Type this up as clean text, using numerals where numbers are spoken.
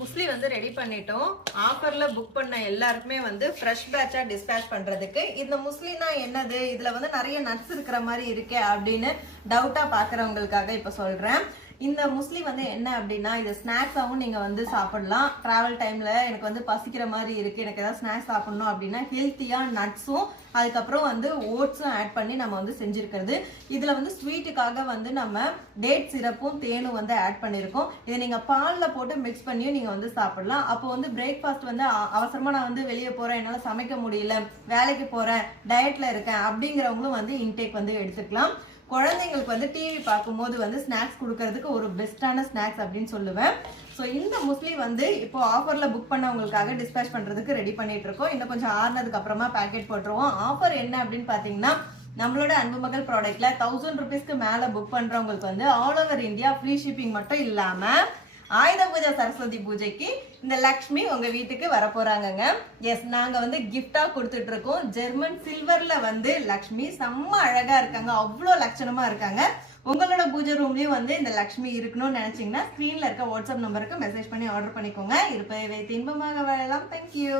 Muesli வந்து ready பண்ணிட்டோம். ஆஃபர்ல புக் பண்ண எல்லாருக்குமே வந்து ஃப்ரெஷ் பேட்சா டிஸ்பேச் பண்றதுக்கு. இந்த முஸ்லினா என்னது, இதுல வந்து நிறைய நட்ஸ் இருக்கிற மாதிரி இருக்கே அப்படின்னு டவுட்டா பாக்குறவங்களுக்காக இப்ப சொல்றேன். இந்த முஸ்லி வந்து என்ன அப்படின்னா, இது ஸ்நாக்ஸாகவும் நீங்க வந்து சாப்பிடலாம். டிராவல் டைம்ல எனக்கு வந்து பசிக்கிற மாதிரி இருக்கு, எனக்கு ஏதாவது ஸ்நாக்ஸ் சாப்பிடணும் அப்படின்னா ஹெல்த்தியா நட்ஸும் அதுக்கப்புறம் வந்து ஓட்ஸும் ஆட் பண்ணி நம்ம வந்து செஞ்சிருக்கிறது. இதுல வந்து ஸ்வீட்டுக்காக வந்து நம்ம டேட் சிரப்பும் தேனும் வந்து ஆட் பண்ணிருக்கோம். இதை நீங்க பால்ல போட்டு மிக்ஸ் பண்ணியும் நீங்க வந்து சாப்பிடலாம். அப்போ வந்து பிரேக்ஃபாஸ்ட் வந்து அவசரமா நான் வந்து வெளியே போறேன், என்னால சமைக்க முடியல, வேலைக்கு போறேன், டயட்ல இருக்கேன் அப்படிங்கிறவங்களும் வந்து இன்டேக் வந்து எடுத்துக்கலாம். குழந்தைங்களுக்கு வந்து டிவி பார்க்கும்போது வந்து ஸ்நாக்ஸ் கொடுக்கறதுக்கு ஒரு பெஸ்டான ஸ்நாக்ஸ் அப்படின்னு சொல்லுவேன். ஸோ இந்த முஸ்லி வந்து இப்போ ஆஃபர்ல புக் பண்ணவங்களுக்காக டிஸ்பேச் பண்றதுக்கு ரெடி பண்ணிட்டு இருக்கோம். இன்னும் கொஞ்சம் ஆறுனதுக்கு அப்புறமா பேக்கெட் போட்டுருவோம். ஆஃபர் என்ன அப்படின்னு பாத்தீங்கன்னா, நம்மளோட அன்பு மகள் ப்ராடக்ட்ல 1000 ருபீஸ்க்கு மேல புக் பண்றவங்களுக்கு வந்து all over India free shipping மட்டும் இல்லாம ஆயுத பூஜை சரஸ்வதி பூஜைக்கு இந்த லக்ஷ்மி உங்க வீட்டுக்கு வர போறாங்கங்க. எஸ், நாங்க வந்து கிஃப்டா கொடுத்துட்டு இருக்கோம். ஜெர்மன் சில்வர்ல வந்து லக்ஷ்மி செம்ம அழகா இருக்காங்க, அவ்வளோ லட்சணமா இருக்காங்க. உங்களோட பூஜை ரூம்லயும் வந்து இந்த லக்ஷ்மி இருக்கணும்னு நினைச்சீங்கன்னா ஸ்கிரீன்ல இருக்க வாட்ஸ்அப் நம்பருக்கு மெசேஜ் பண்ணி ஆர்டர் பண்ணிக்கோங்க. இருப்பதை வைத்து இன்பமாக வாழலாம். தேங்க்யூ.